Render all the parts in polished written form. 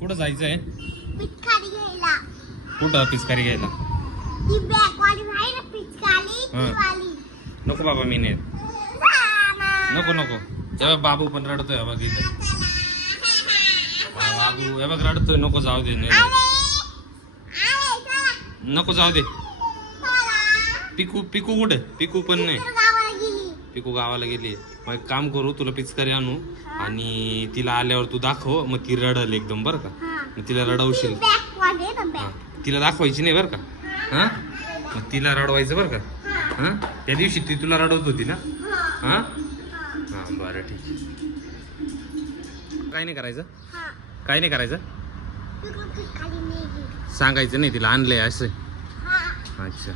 कुठं जायचंय? पिचकारी घ्यायला. कुठं पिचकारी घ्यायला? ती बॅगवाली आहे ना पिचकारी ती वाली. नको बाबा मी नाही. नको नको. तेव्हा बाबू पण रडतोय बघ इथं. बाबू हे बघ रडतोय. नको जाऊ दे. नको जाऊ दे. पिकू पिकू कुठे? पिकू पण नाही. पिकू गावाला गेली. मग एक काम करू, तुला पिचकारी आणू आणि तिला आल्यावर तू दाखव. मग ती रडल एकदम बरं का. मग तिला रडवशील. तिला दाखवायची नाही बरं का. हा मग तिला रडवायचं बरं का. हा त्या दिवशी ती तुला रडवत होती ना. हा हा बरं ठीक. काय नाही करायचं. काय नाही करायचं. सांगायचं नाही तिला आणलंय असं. अच्छा.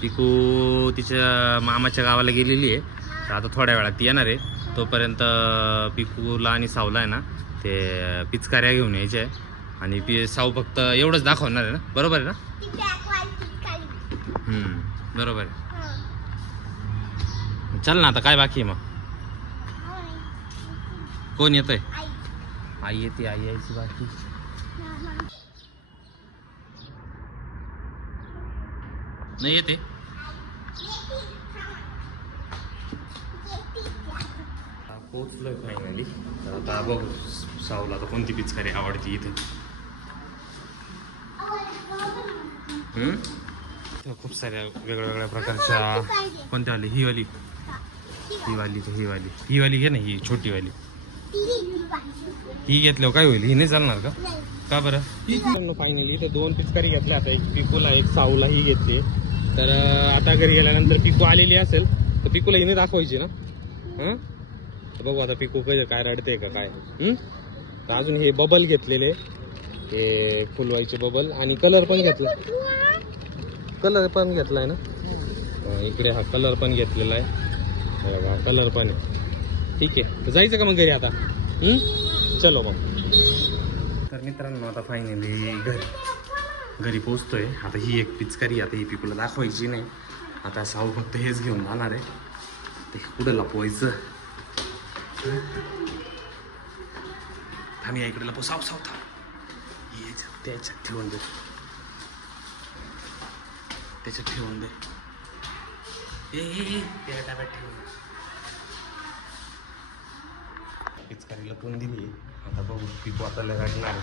पिकू तिच्या मामाच्या गावाला गेलेली आहे. तर आता थोड्या वेळात ती येणार आहे. तोपर्यंत पिकूला आणि सावला आहे ना ते पिचकाऱ्या घेऊन यायचे आहे. आणि साऊ फक्त एवढंच दाखवणार आहे ना. बरोबर आहे ना. बरोबर आहे. चल ना आता काय बाकी आहे मग. कोण येतंय? आई येते. आई यायची बाकी. नाही येते. पोचलोय फायनली. तर आता बघू सावला तर कोणती पिचकारी आवडती इथे. खूप साऱ्या वेगवेगळ्या प्रकारच्या. कोणत्या वाली? ही वाली. ही वाली तर ही वाली घे ना. ही छोटी वाली. ही घेतल्यावर काय होईल? ही नाही चालणार का? का बरं? फायनली इथे 2 पिचकारी घेतल्या. आता एक पिकूला एक साऊला ही घेतली. तर आता घरी गेल्यानंतर पिकू आलेली असेल तर पिकूला हिने दाखवायची ना. हां बघू आता पिकू काय रडते का काय. तर अजून हे बबल घेतलेले. हे फुलवायचे बबल. आणि कलर पण घेतला. कलर पण घेतलाय ना. इकडे हा कलर पण घेतलेला आहे. हा कलर पण आहे. ठीक आहे. तर जायचं का मग घरी आता. चलो मग. तर मित्रांनो आता फायनली घरी पोचतोय. आता ही एक पिचकारी. आता ही पिकूला दाखवायची नाही. आता साऊ फक्त हेच घेऊन जाणार आहे. ते कुठं लपवायचं. थांब या इकडे लपव. साऊ थांब. त्याच्यात ठेवून दे. त्याच्यात ठेवून दे. त्या डब्यात ठेवून दे. पिचकारी लपवून दिली. आता बघू पिकू आता रडणार.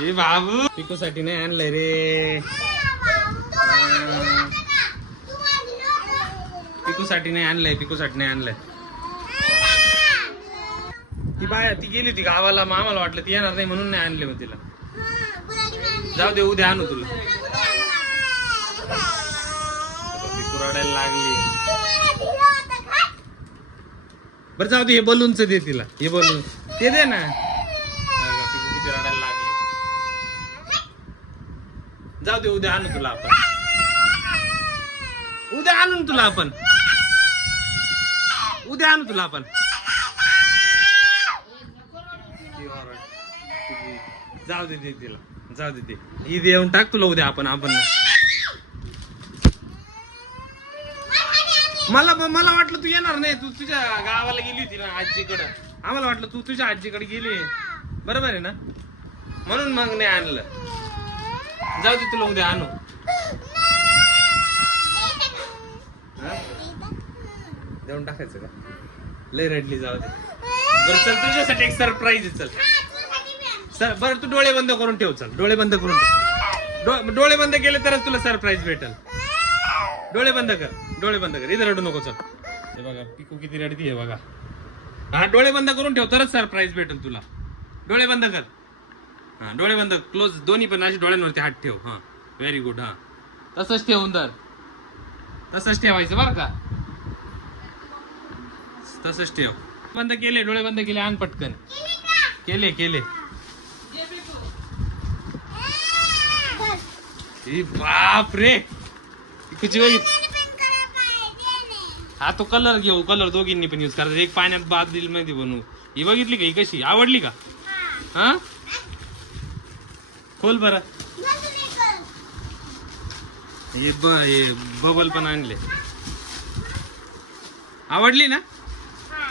हे बाबू पिकू साठी नाही आणलंय रे. पिकू साठी नाही आणलंय. पिकू साठी नाही आणलंय. ती ती गेली होती गावाला. मग आम्हाला वाटलं ती येणार नाही म्हणून नाही आणले. मग तिला जाऊ दे. उद्या आणू तुला. पिकू रडायला लागली. बरं जाऊ दे. हे बलूनच दे तिला. हे बलून ते दे ना. पिकू किती रडायला लागली. जाऊ दे. उद्या आणू तुला आपण. उद्या आणून तुला आपण. उद्या आणू तुला आपण. जाऊ दे तिला. जाऊ दे. ईद येऊन टाक तुला उद्या आपण. मला वाटलं तू येणार नाही. तू तुझ्या गावाला गेली होती ना आजीकडं. आम्हाला वाटलं तू तुझ्या आजीकडे गेली. बरोबर आहे ना. म्हणून मग नाही आणलं. जाऊ दे तुला उद्या आणू. देऊन टाकायचं का? लय रडली. जाऊ दे. बरं चल तुझ्यासाठी एक सरप्राईज आहे. चल बरं तू डोळे बंद करून ठेव. चल डोळे बंद करून ठेव. डोळे बंद केले तरच तुला सरप्राईज भेटल. डोळे बंद कर. डोळे बंद कर. इथं रडू नको. चल हे बघा पिकू किती रडती आहे बघा. हा डोळे बंद करून ठेव तरच सरप्राईज भेटेल तुला. डोळे बंद कर. हा डोळे बंद. क्लोज दोन्ही पण अशी डोळ्यांवरती हात ठेव. हा व्हेरी गुड. हा तसंच ठेवून तर तसंच ठेवायचं बरं का. तसंच ठेव. बंद केले. डोळे बंद केले. आण पटकन. केले. बाप रे. हा तो कलर घेऊ. कलर दोघींनी पण यूज करायचा. एक पाण्यात बादली मध्ये बनवू. ही बघितली का? ही कशी आवडली का? हा खोल बरं. हे बबल पण आणले. आवडली ना? हा.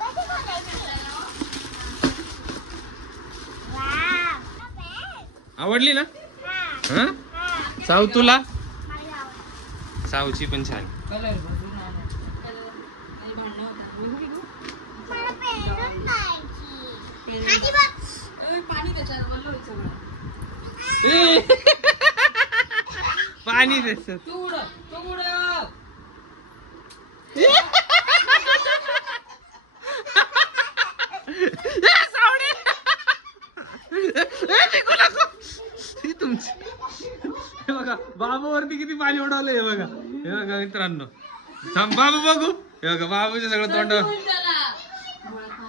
कशी खोलायची? वाव. आवडली ना? हा. हा हा. साऊ तुला? मला आवडलं. साऊची पण छान. मला पेंडून जायची. आधी बघ. ए! पाणी देत. तुमची हे बघा बाबूवरती किती पाणी उडवलंय हे बघा मित्रांनो. थांब बाबू बघू. हे बघा बाबूच्या सगळं तोंड